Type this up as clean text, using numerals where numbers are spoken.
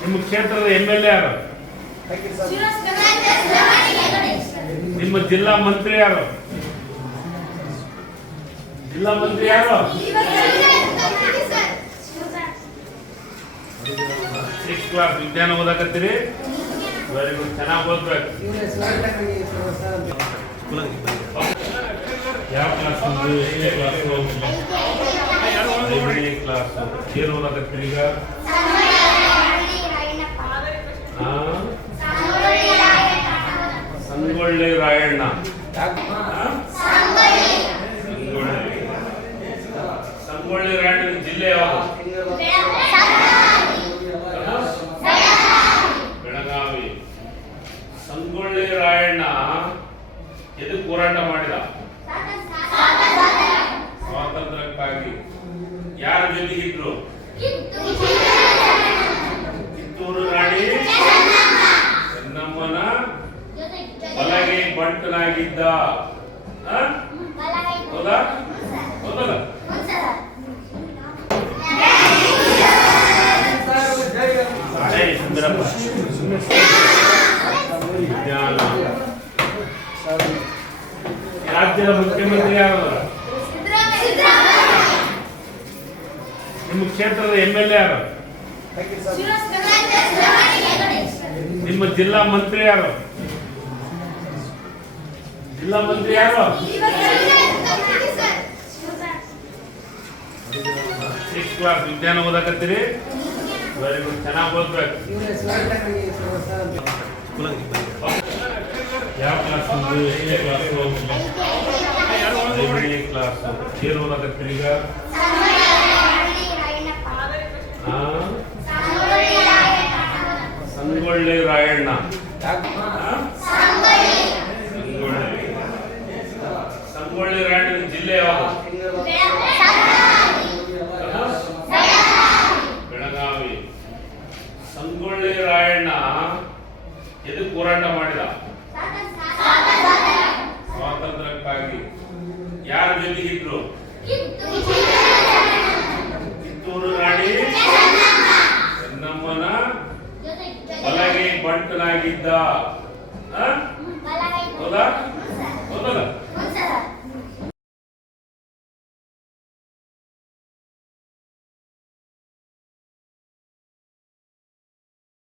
ನಿಮ್ಮ ಕ್ಷೇತ್ರದ MLA ಯಾರು? ನಿಮ್ಮ ಜಿಲ್ಲಾ ಮಂತ್ರಿ ಯಾರು? ಜಿಲ್ಲಾ ಮಂತ್ರಿ ಯಾರು? 6th ಕ್ಲಾಸ್ ವಿಜ್ಞಾನ ಓದಕತ್ತೀರಿ? ವೆರಿ ಗುಡ್, ಚೆನ್ನಾಗಿ ಓದ್ಬೇಕು. ಯಾವ ಕ್ಲಾಸ್? 8ನೇ ಕ್ಲಾಸ್. ಕ್ಲಾಸ್ ಏನು ಓದಕತ್ತೀರಿ ಈಗ? ಸಂಗೊಳ್ಳಿ ರಾಯಣ್ಣ. ಸಂಗೊಳ್ಳಿ ರಾಯಣ್ಣ ಜಿಲ್ಲೆ ಯಾವುದು? ಬೆಳಗಾವಿ. ಸಂಗೊಳ್ಳಿ ರಾಯಣ್ಣ ಎದಕ್ಕೆ ಹೋರಾಟ ಮಾಡಿದ? ಸ್ವಾತಂತ್ರ್ಯಕ್ಕಾಗಿ. ಯಾರ ಜೊತೆಗಿದ್ರು? ಕಿತ್ತೂರು ರಾಣಿ ಚೆನ್ನಮ್ಮನ ಬಲಗೈ ಬಂಟನಾಗಿದ್ದ. ಹೌದಾ? ಹೌದಲ್ಲ? ರಾಜ್ಯದ ಮುಖ್ಯಮಂತ್ರಿ ಯಾರು? ನಿಮ್ಮ ಕ್ಷೇತ್ರದ MLA ಯಾರು? ನಿಮ್ಮ ಜಿಲ್ಲಾ ಮಂತ್ರಿ ಯಾರು? ಜಿಲ್ಲಾ ಮಂತ್ರಿ ಯಾರು? 6th ಕ್ಲಾಸ್ ವಿಜ್ಞಾನ ಓದಕತ್ತೀರಿ? ವೆರಿ ಗುಡ್, ಚೆನ್ನಾಗಿ ಓದ್ಬೇಕು. ಯಾವ ಕ್ಲಾಸ್? 8ನೇ ಕ್ಲಾಸ್. ಕ್ಲಾಸ್ ಏನು ಓದಕತ್ತೀರಿ ಈಗ? ಸಂಗೊಳ್ಳಿ ರಾಯಣ್ಣ. ಸಂಗೊಳ್ಳಿ ರಾಯಣ್ಣ ಜಿಲ್ಲೆ ಯಾವುದು? ಬೆಳಗಾವಿ. ಸಂಗೊಳ್ಳಿ ರಾಯಣ್ಣ ಎದಕ್ಕೆ ಹೋರಾಟ ಮಾಡಿದ? ಸ್ವಾತಂತ್ರ್ಯಕ್ಕಾಗಿ. ಯಾರ ಜೊತೆಗಿದ್ರು? ಕಿತ್ತೂರು ರಾಣಿ ಚೆನ್ನಮ್ಮನ ಬಲಗೈ ಬಂಟನಾಗಿದ್ದ. ಹೌದಾ?